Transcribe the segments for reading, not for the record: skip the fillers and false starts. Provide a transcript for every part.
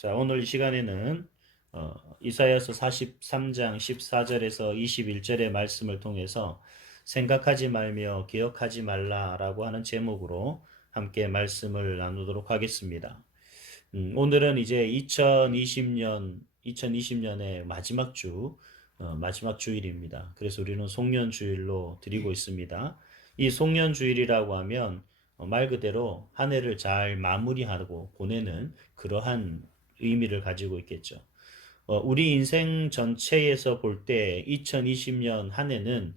자, 오늘 이 시간에는 이사야서 43장 14절에서 21절의 말씀을 통해서 생각하지 말며 기억하지 말라라고 하는 제목으로 함께 말씀을 나누도록 하겠습니다. 오늘은 이제 2020년의 마지막 주일입니다. 그래서 우리는 송년주일로 드리고 있습니다. 이 송년주일이라고 하면 말 그대로 한 해를 잘 마무리하고 보내는 그러한 의미를 가지고 있겠죠. 우리 인생 전체에서 볼 때 2020년 한 해는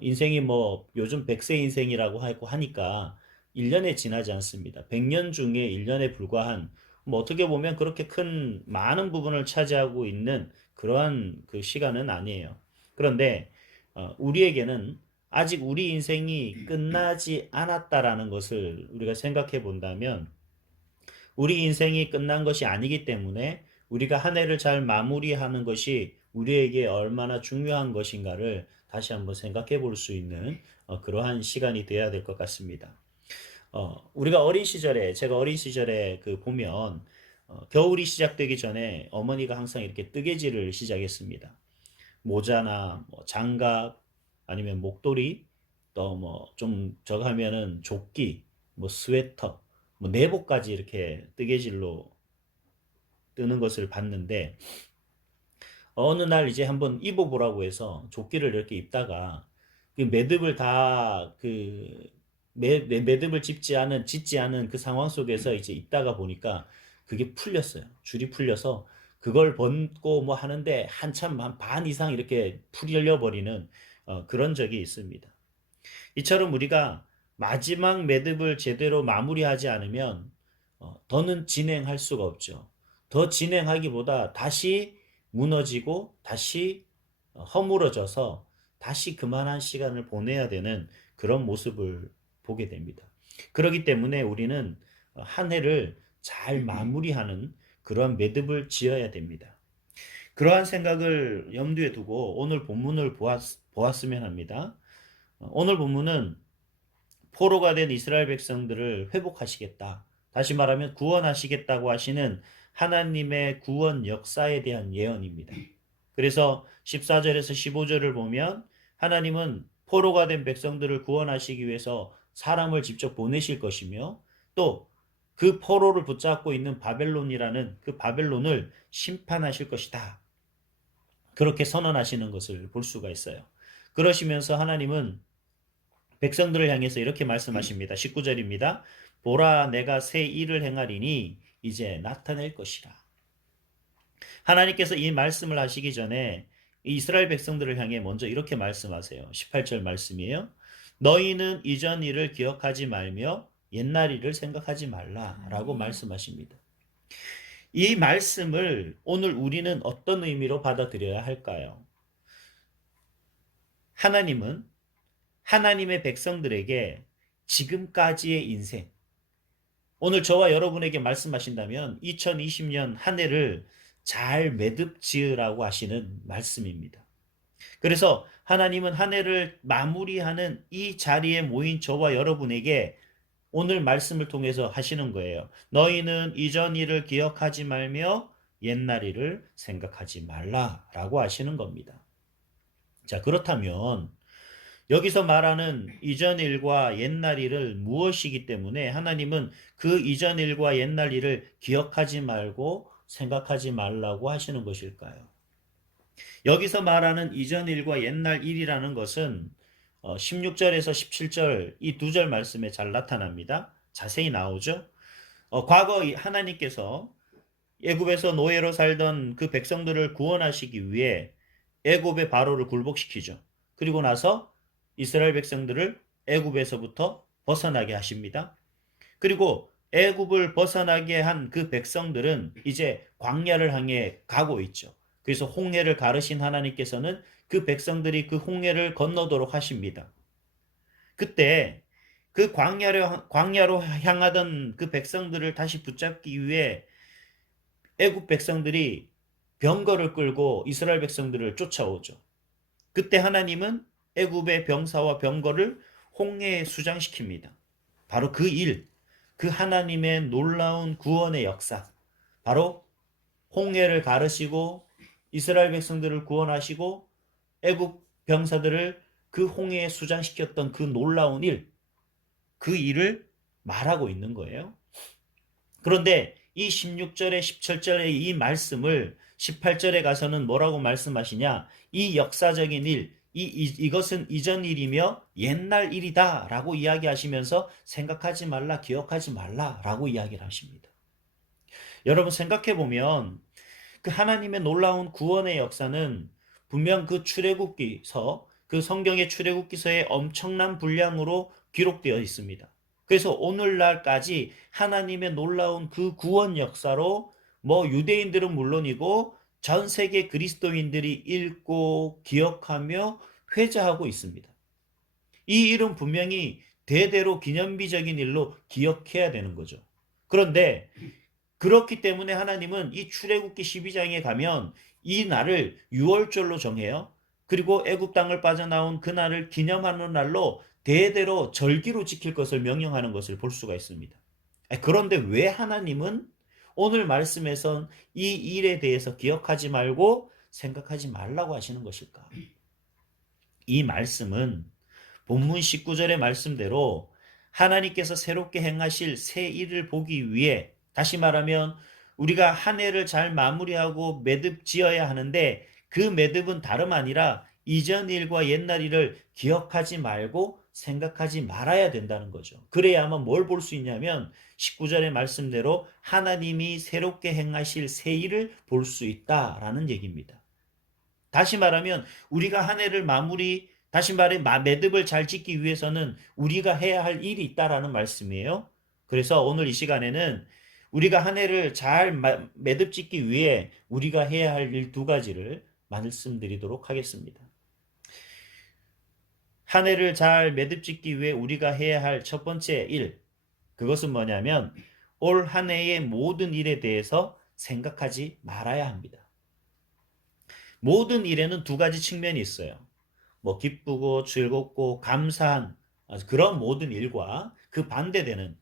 인생이 뭐 요즘 100세 인생이라고 하고 하니까 1년에 지나지 않습니다. 100년 중에 1년에 불과한 뭐 어떻게 보면 그렇게 큰 많은 부분을 차지하고 있는 그러한 그 시간은 아니에요. 그런데 우리에게는 아직 우리 인생이 끝나지 않았다라는 것을 우리가 생각해 본다면 우리 인생이 끝난 것이 아니기 때문에 우리가 한 해를 잘 마무리하는 것이 우리에게 얼마나 중요한 것인가를 다시 한번 생각해 볼 수 있는 그러한 시간이 되어야 될 것 같습니다. 우리가 제가 어린 시절에 그 보면 겨울이 시작되기 전에 어머니가 항상 이렇게 뜨개질을 시작했습니다. 모자나 뭐 장갑 아니면 목도리 또 뭐 좀 저거 하면은 조끼 뭐 스웨터 뭐 내복까지 이렇게 뜨개질로 뜨는 것을 봤는데 어느 날 이제 한번 입어보라고 해서 조끼를 이렇게 입다가 그 매듭을 다 매듭을 짓지 않은 그 상황 속에서 이제 입다가 보니까 그게 풀렸어요. 줄이 풀려서 그걸 벗고 뭐 하는데 한참 한 반 이상 이렇게 풀려 버리는 그런 적이 있습니다. 이처럼 우리가 마지막 매듭을 제대로 마무리하지 않으면 더는 진행할 수가 없죠. 더 진행하기보다 다시 무너지고 다시 허물어져서 다시 그만한 시간을 보내야 되는 그런 모습을 보게 됩니다. 그렇기 때문에 우리는 한 해를 잘 마무리하는 그러한 매듭을 지어야 됩니다. 그러한 생각을 염두에 두고 오늘 본문을 보았으면 합니다. 오늘 본문은 포로가 된 이스라엘 백성들을 회복하시겠다. 다시 말하면 구원하시겠다고 하시는 하나님의 구원 역사에 대한 예언입니다. 그래서 14절에서 15절을 보면 하나님은 포로가 된 백성들을 구원하시기 위해서 사람을 직접 보내실 것이며 또 그 포로를 붙잡고 있는 바벨론이라는 그 바벨론을 심판하실 것이다. 그렇게 선언하시는 것을 볼 수가 있어요. 그러시면서 하나님은 백성들을 향해서 이렇게 말씀하십니다. 19절입니다. 보라 내가 새 일을 행하리니 이제 나타낼 것이라. 하나님께서 이 말씀을 하시기 전에 이스라엘 백성들을 향해 먼저 이렇게 말씀하세요. 18절 말씀이에요. 너희는 이전 일을 기억하지 말며 옛날 일을 생각하지 말라라고 말씀하십니다. 이 말씀을 오늘 우리는 어떤 의미로 받아들여야 할까요? 하나님은 하나님의 백성들에게 지금까지의 인생, 오늘 저와 여러분에게 말씀하신다면 2020년 한 해를 잘 매듭 지으라고 하시는 말씀입니다. 그래서 하나님은 한 해를 마무리하는 이 자리에 모인 저와 여러분에게 오늘 말씀을 통해서 하시는 거예요. 너희는 이전 일을 기억하지 말며 옛날 일을 생각하지 말라라고 하시는 겁니다. 자, 그렇다면 여기서 말하는 이전 일과 옛날 일을 무엇이기 때문에 하나님은 그 이전 일과 옛날 일을 기억하지 말고 생각하지 말라고 하시는 것일까요? 여기서 말하는 이전 일과 옛날 일이라는 것은 16절에서 17절 이 두 절 말씀에 잘 나타납니다. 자세히 나오죠. 과거 하나님께서 애굽에서 노예로 살던 그 백성들을 구원하시기 위해 애굽의 바로를 굴복시키죠. 그리고 나서 이스라엘 백성들을 애굽에서부터 벗어나게 하십니다. 그리고 애굽을 벗어나게 한 그 백성들은 이제 광야를 향해 가고 있죠. 그래서 홍해를 가르신 하나님께서는 그 백성들이 그 홍해를 건너도록 하십니다. 그때 그 광야로 향하던 그 백성들을 다시 붙잡기 위해 애굽 백성들이 병거를 끌고 이스라엘 백성들을 쫓아오죠. 그때 하나님은 애굽의 병사와 병거를 홍해에 수장시킵니다. 바로 그 하나님의 놀라운 구원의 역사, 바로 홍해를 가르시고 이스라엘 백성들을 구원하시고 애국 병사들을 그 홍해에 수장시켰던 그 놀라운 일, 그 일을 말하고 있는 거예요. 그런데 이 16절에 17절의 이 말씀을 18절에 가서는 뭐라고 말씀하시냐? 이 역사적인 일, 이것은 이전 일이며 옛날 일이다 라고 이야기하시면서 생각하지 말라, 기억하지 말라 라고 이야기를 하십니다. 여러분 생각해 보면 그 하나님의 놀라운 구원의 역사는 분명 그 출애굽기서, 그 성경의 출애굽기서에 엄청난 분량으로 기록되어 있습니다. 그래서 오늘날까지 하나님의 놀라운 그 구원 역사로 뭐 유대인들은 물론이고 전 세계 그리스도인들이 읽고 기억하며 회자하고 있습니다. 이 일은 분명히 대대로 기념비적인 일로 기억해야 되는 거죠. 그런데 그렇기 때문에 하나님은 이 출애굽기 12장에 가면 이 날을 6월절로 정해요. 그리고 애굽 땅을 빠져나온 그 날을 기념하는 날로 대대로 절기로 지킬 것을 명령하는 것을 볼 수가 있습니다. 그런데 왜 하나님은 오늘 말씀에선 이 일에 대해서 기억하지 말고 생각하지 말라고 하시는 것일까? 이 말씀은 본문 19절의 말씀대로 하나님께서 새롭게 행하실 새 일을 보기 위해, 다시 말하면 우리가 한 해를 잘 마무리하고 매듭 지어야 하는데 그 매듭은 다름 아니라 이전 일과 옛날 일을 기억하지 말고 생각하지 말아야 된다는 거죠. 그래야만 뭘 볼 수 있냐면 19절의 말씀대로 하나님이 새롭게 행하실 새 일을 볼 수 있다라는 얘기입니다. 다시 말하면 우리가 한 해를 다시 말해 매듭을 잘 짓기 위해서는 우리가 해야 할 일이 있다라는 말씀이에요. 그래서 오늘 이 시간에는 우리가 한 해를 잘 매듭 짓기 위해 우리가 해야 할 일 두 가지를 말씀드리도록 하겠습니다. 한 해를 잘 매듭 짓기 위해 우리가 해야 할 첫 번째 일, 그것은 뭐냐면 올 한 해의 모든 일에 대해서 생각하지 말아야 합니다. 모든 일에는 두 가지 측면이 있어요. 뭐 기쁘고 즐겁고 감사한 그런 모든 일과 그 반대되는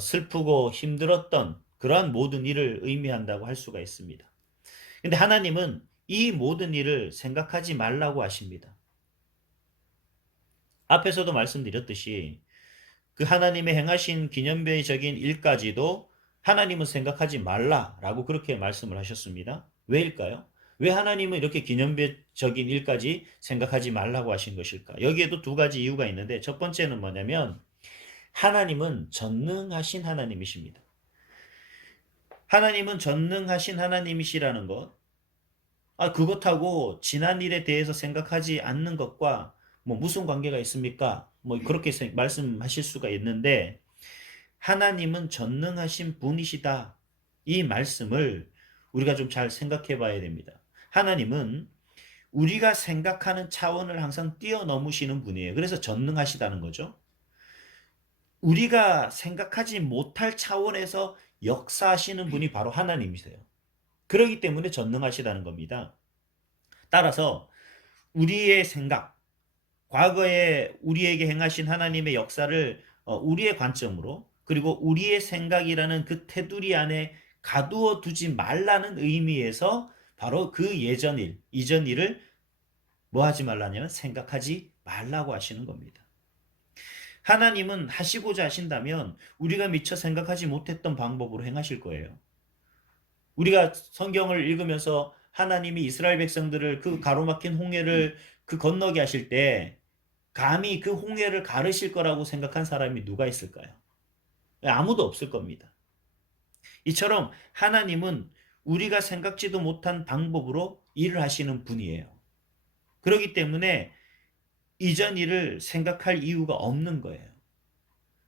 슬프고 힘들었던 그러한 모든 일을 의미한다고 할 수가 있습니다. 근데 하나님은 이 모든 일을 생각하지 말라고 하십니다. 앞에서도 말씀드렸듯이 그 하나님의 행하신 기념비적인 일까지도 하나님은 생각하지 말라라고 그렇게 말씀을 하셨습니다. 왜일까요? 왜 하나님은 이렇게 기념비적인 일까지 생각하지 말라고 하신 것일까? 여기에도 두 가지 이유가 있는데 첫 번째는 뭐냐면 하나님은 전능하신 하나님이십니다. 하나님은 전능하신 하나님이시라는 것, 그것하고 지난 일에 대해서 생각하지 않는 것과 뭐 무슨 관계가 있습니까? 뭐 그렇게 말씀하실 수가 있는데 하나님은 전능하신 분이시다. 이 말씀을 우리가 좀 잘 생각해 봐야 됩니다. 하나님은 우리가 생각하는 차원을 항상 뛰어넘으시는 분이에요. 그래서 전능하시다는 거죠. 우리가 생각하지 못할 차원에서 역사하시는 분이 바로 하나님이세요. 그렇기 때문에 전능하시다는 겁니다. 따라서 우리의 생각, 과거에 우리에게 행하신 하나님의 역사를 우리의 관점으로, 그리고 우리의 생각이라는 그 테두리 안에 가두어 두지 말라는 의미에서 바로 그 예전 일, 이전 일을 뭐 하지 말라냐면 생각하지 말라고 하시는 겁니다. 하나님은 하시고자 하신다면 우리가 미처 생각하지 못했던 방법으로 행하실 거예요. 우리가 성경을 읽으면서 하나님이 이스라엘 백성들을 그 가로막힌 홍해를 그 건너게 하실 때 감히 그 홍해를 가르실 거라고 생각한 사람이 누가 있을까요? 아무도 없을 겁니다. 이처럼 하나님은 우리가 생각지도 못한 방법으로 일을 하시는 분이에요. 그렇기 때문에 이전 일을 생각할 이유가 없는 거예요.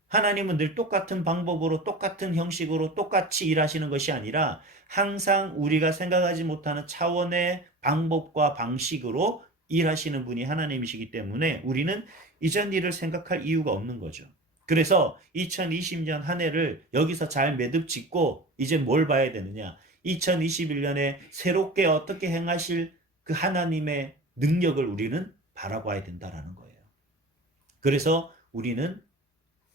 하나님은 늘 똑같은 방법으로 똑같은 형식으로 똑같이 일하시는 것이 아니라 항상 우리가 생각하지 못하는 차원의 방법과 방식으로 일하시는 분이 하나님이시기 때문에 우리는 이전 일을 생각할 이유가 없는 거죠. 그래서 2020년 한 해를 여기서 잘 매듭 짓고 이제 뭘 봐야 되느냐? 2021년에 새롭게 어떻게 행하실 그 하나님의 능력을 우리는 바라봐야 된다라는 거예요. 그래서 우리는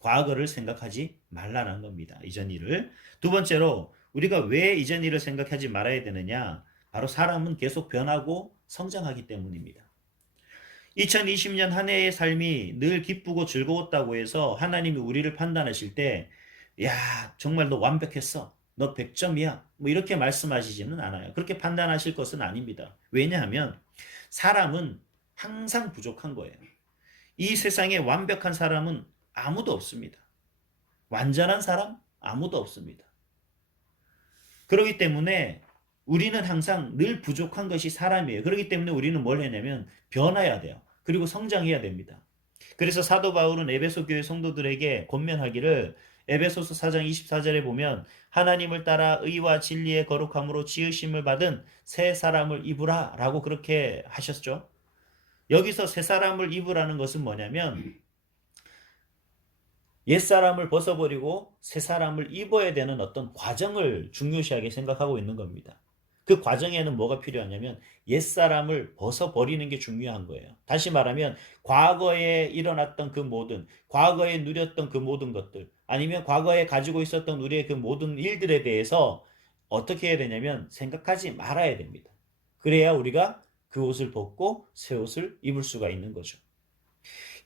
과거를 생각하지 말라는 겁니다. 이전 일을. 두 번째로 우리가 왜 이전 일을 생각하지 말아야 되느냐? 바로 사람은 계속 변하고 성장하기 때문입니다. 2020년 한 해의 삶이 늘 기쁘고 즐거웠다고 해서 하나님이 우리를 판단하실 때, 야, 정말 너 완벽했어. 너 100점이야. 뭐 이렇게 말씀하시지는 않아요. 그렇게 판단하실 것은 아닙니다. 왜냐하면 사람은 항상 부족한 거예요. 이 세상에 완벽한 사람은 아무도 없습니다. 완전한 사람? 아무도 없습니다. 그렇기 때문에 우리는 항상 늘 부족한 것이 사람이에요. 그렇기 때문에 우리는 뭘 해냐면 변해야 돼요. 그리고 성장해야 됩니다. 그래서 사도 바울은 에베소 교회 성도들에게 권면하기를 에베소서 4장 24절에 보면 하나님을 따라 의와 진리의 거룩함으로 지으심을 받은 새 사람을 입으라 라고 그렇게 하셨죠. 여기서 새 사람을 입으라는 것은 뭐냐면 옛사람을 벗어버리고 새 사람을 입어야 되는 어떤 과정을 중요시하게 생각하고 있는 겁니다. 그 과정에는 뭐가 필요하냐면 옛사람을 벗어버리는 게 중요한 거예요. 다시 말하면 과거에 일어났던 그 모든, 과거에 누렸던 그 모든 것들, 아니면 과거에 가지고 있었던 우리의 그 모든 일들에 대해서 어떻게 해야 되냐면 생각하지 말아야 됩니다. 그래야 우리가 그 옷을 벗고 새 옷을 입을 수가 있는 거죠.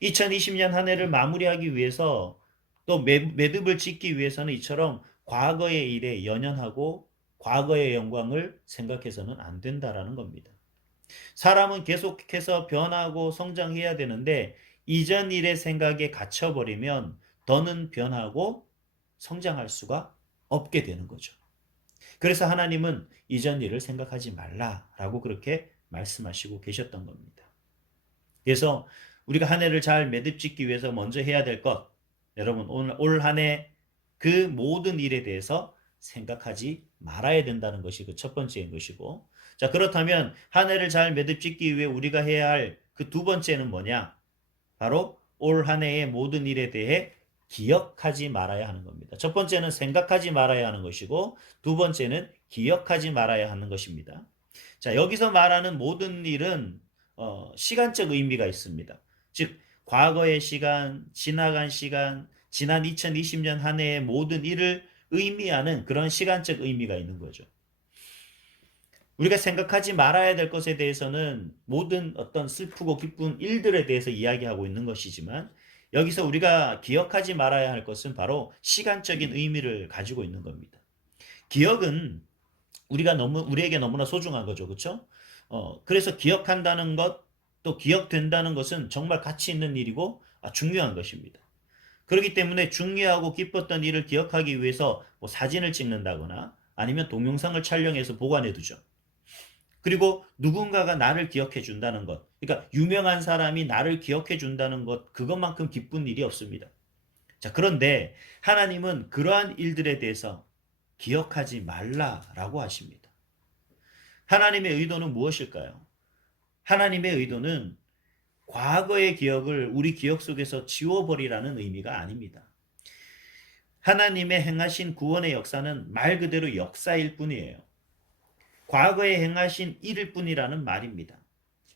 2020년 한 해를 마무리하기 위해서 또 매듭을 짓기 위해서는 이처럼 과거의 일에 연연하고 과거의 영광을 생각해서는 안 된다라는 겁니다. 사람은 계속해서 변하고 성장해야 되는데 이전 일의 생각에 갇혀버리면 더는 변하고 성장할 수가 없게 되는 거죠. 그래서 하나님은 이전 일을 생각하지 말라라고 그렇게 말씀하시고 계셨던 겁니다. 그래서 우리가 한 해를 잘 매듭짓기 위해서 먼저 해야 될 것, 여러분 올 한 해 그 모든 일에 대해서 생각하지 말아야 된다는 것이 그 첫 번째인 것이고, 자, 그렇다면 한 해를 잘 매듭짓기 위해 우리가 해야 할 그 두 번째는 뭐냐? 바로 올 한 해의 모든 일에 대해 기억하지 말아야 하는 겁니다. 첫 번째는 생각하지 말아야 하는 것이고 두 번째는 기억하지 말아야 하는 것입니다. 자, 여기서 말하는 모든 일은 시간적 의미가 있습니다. 즉 과거의 시간, 지나간 시간, 지난 2020년 한 해의 모든 일을 의미하는 그런 시간적 의미가 있는 거죠. 우리가 생각하지 말아야 될 것에 대해서는 모든 어떤 슬프고 기쁜 일들에 대해서 이야기하고 있는 것이지만 여기서 우리가 기억하지 말아야 할 것은 바로 시간적인 의미를 가지고 있는 겁니다. 기억은 우리에게 너무나 소중한 거죠. 그렇죠? 그래서 기억한다는 것, 또 기억된다는 것은 정말 가치 있는 일이고 중요한 것입니다. 그렇기 때문에 중요하고 기뻤던 일을 기억하기 위해서 뭐 사진을 찍는다거나 아니면 동영상을 촬영해서 보관해 두죠. 그리고 누군가가 나를 기억해 준다는 것, 그러니까 유명한 사람이 나를 기억해 준다는 것, 그것만큼 기쁜 일이 없습니다. 자, 그런데 하나님은 그러한 일들에 대해서 기억하지 말라라고 하십니다. 하나님의 의도는 무엇일까요? 하나님의 의도는 과거의 기억을 우리 기억 속에서 지워버리라는 의미가 아닙니다. 하나님의 행하신 구원의 역사는 말 그대로 역사일 뿐이에요. 과거에 행하신 일일 뿐이라는 말입니다.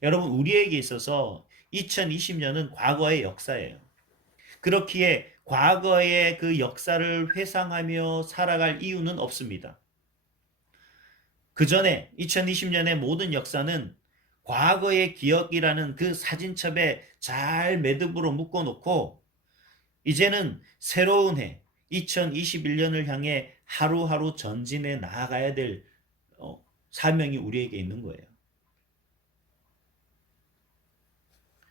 여러분, 우리에게 있어서 2020년은 과거의 역사예요. 그렇기에 과거의 그 역사를 회상하며 살아갈 이유는 없습니다. 그 전에 2020년의 모든 역사는 과거의 기억이라는 그 사진첩에 잘 매듭으로 묶어놓고 이제는 새로운 해 2021년을 향해 하루하루 전진해 나아가야 될 사명이 우리에게 있는 거예요.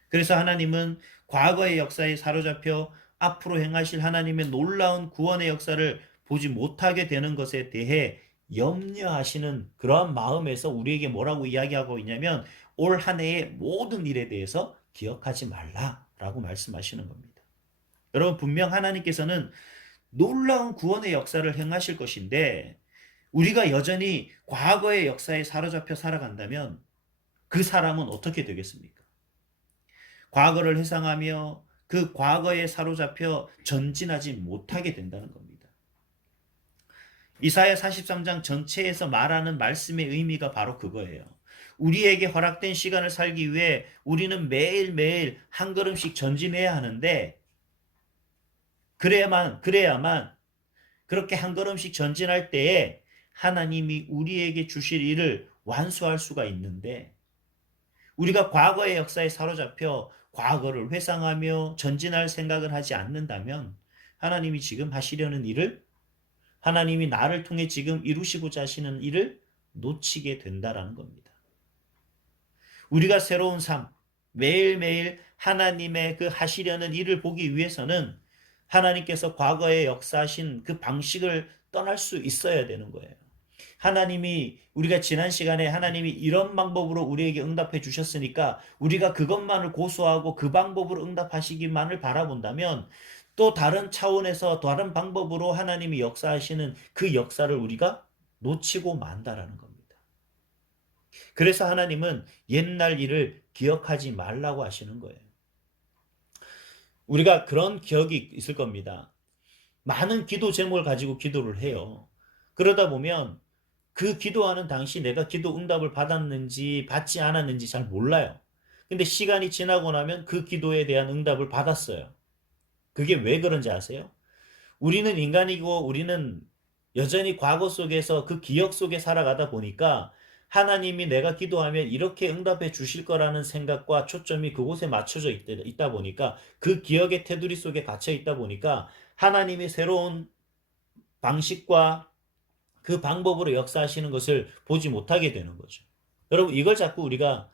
그래서 하나님은 과거의 역사에 사로잡혀 앞으로 행하실 하나님의 놀라운 구원의 역사를 보지 못하게 되는 것에 대해 염려하시는 그러한 마음에서 우리에게 뭐라고 이야기하고 있냐면 올 한 해의 모든 일에 대해서 기억하지 말라라고 말씀하시는 겁니다. 여러분, 분명 하나님께서는 놀라운 구원의 역사를 행하실 것인데 우리가 여전히 과거의 역사에 사로잡혀 살아간다면 그 사람은 어떻게 되겠습니까? 과거를 회상하며 그 과거에 사로잡혀 전진하지 못하게 된다는 겁니다. 이사야 43장 전체에서 말하는 말씀의 의미가 바로 그거예요. 우리에게 허락된 시간을 살기 위해 우리는 매일매일 한 걸음씩 전진해야 하는데 그래야만 그렇게 한 걸음씩 전진할 때에 하나님이 우리에게 주실 일을 완수할 수가 있는데 우리가 과거의 역사에 사로잡혀 과거를 회상하며 전진할 생각을 하지 않는다면 하나님이 지금 하시려는 일을 하나님이 나를 통해 지금 이루시고자 하시는 일을 놓치게 된다라는 겁니다. 우리가 새로운 삶, 매일매일 하나님의 그 하시려는 일을 보기 위해서는 하나님께서 과거에 역사하신 그 방식을 떠날 수 있어야 되는 거예요. 하나님이 우리가 지난 시간에 하나님이 이런 방법으로 우리에게 응답해 주셨으니까 우리가 그것만을 고수하고 그 방법으로 응답하시기만을 바라본다면 또 다른 차원에서 다른 방법으로 하나님이 역사하시는 그 역사를 우리가 놓치고 만다라는 겁니다. 그래서 하나님은 옛날 일을 기억하지 말라고 하시는 거예요. 우리가 그런 기억이 있을 겁니다. 많은 기도 제목을 가지고 기도를 해요. 그러다 보면 그 기도하는 당시 내가 기도 응답을 받았는지 받지 않았는지 잘 몰라요. 근데 시간이 지나고 나면 그 기도에 대한 응답을 받았어요. 그게 왜 그런지 아세요? 우리는 인간이고 우리는 여전히 과거 속에서 그 기억 속에 살아가다 보니까 하나님이 내가 기도하면 이렇게 응답해 주실 거라는 생각과 초점이 그곳에 맞춰져 있다 보니까 그 기억의 테두리 속에 갇혀 있다 보니까 하나님이 새로운 방식과 그 방법으로 역사하시는 것을 보지 못하게 되는 거죠. 여러분, 이걸 자꾸 우리가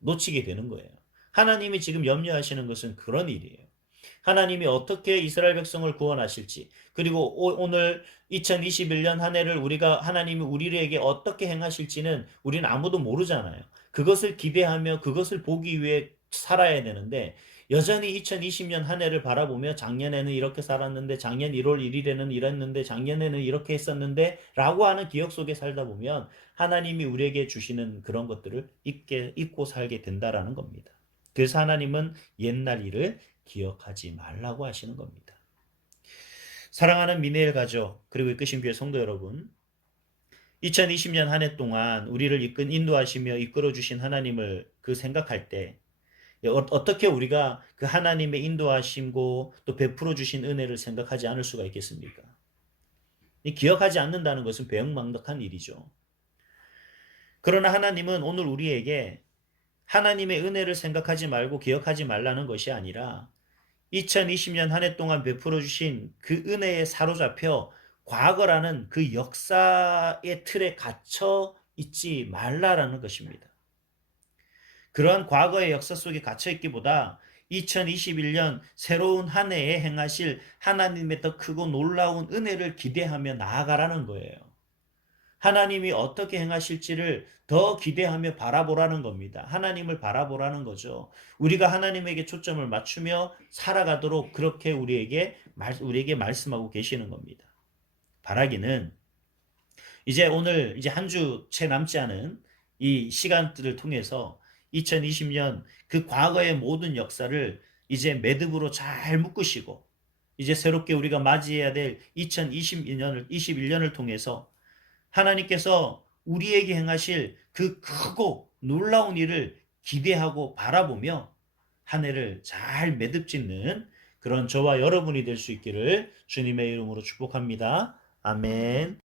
놓치게 되는 거예요. 하나님이 지금 염려하시는 것은 그런 일이에요. 하나님이 어떻게 이스라엘 백성을 구원하실지, 그리고 오늘 2021년 한 해를 우리가 하나님이 우리에게 어떻게 행하실지는 우리는 아무도 모르잖아요. 그것을 기대하며 그것을 보기 위해 살아야 되는데 여전히 2020년 한 해를 바라보며 작년에는 이렇게 살았는데 작년 1월 1일에는 이랬는데 작년에는 이렇게 했었는데 라고 하는 기억 속에 살다 보면 하나님이 우리에게 주시는 그런 것들을 잊고 살게 된다라는 겁니다. 그래서 하나님은 옛날 일을 기억하지 말라고 하시는 겁니다. 사랑하는 미네일 가족 그리고 이끄신 교회 성도 여러분, 2020년 한 해 동안 우리를 인도하시며 이끌어 주신 하나님을 생각할 때 어떻게 우리가 그 하나님의 인도하심고 또 베풀어 주신 은혜를 생각하지 않을 수가 있겠습니까? 기억하지 않는다는 것은 배은망덕한 일이죠. 그러나 하나님은 오늘 우리에게 하나님의 은혜를 생각하지 말고 기억하지 말라는 것이 아니라 2020년 한 해 동안 베풀어 주신 그 은혜에 사로잡혀 과거라는 그 역사의 틀에 갇혀 있지 말라라는 것입니다. 그러한 과거의 역사 속에 갇혀 있기보다 2021년 새로운 한 해에 행하실 하나님의 더 크고 놀라운 은혜를 기대하며 나아가라는 거예요. 하나님이 어떻게 행하실지를 더 기대하며 바라보라는 겁니다. 하나님을 바라보라는 거죠. 우리가 하나님에게 초점을 맞추며 살아가도록 그렇게 우리에게 말씀하고 계시는 겁니다. 바라기는 이제 오늘 한 주 채 남지 않은 이 시간들을 통해서 2020년 그 과거의 모든 역사를 이제 매듭으로 잘 묶으시고 이제 새롭게 우리가 맞이해야 될 2021년을 통해서 하나님께서 우리에게 행하실 그 크고 놀라운 일을 기대하고 바라보며 한 해를 잘 매듭짓는 그런 저와 여러분이 될 수 있기를 주님의 이름으로 축복합니다. 아멘.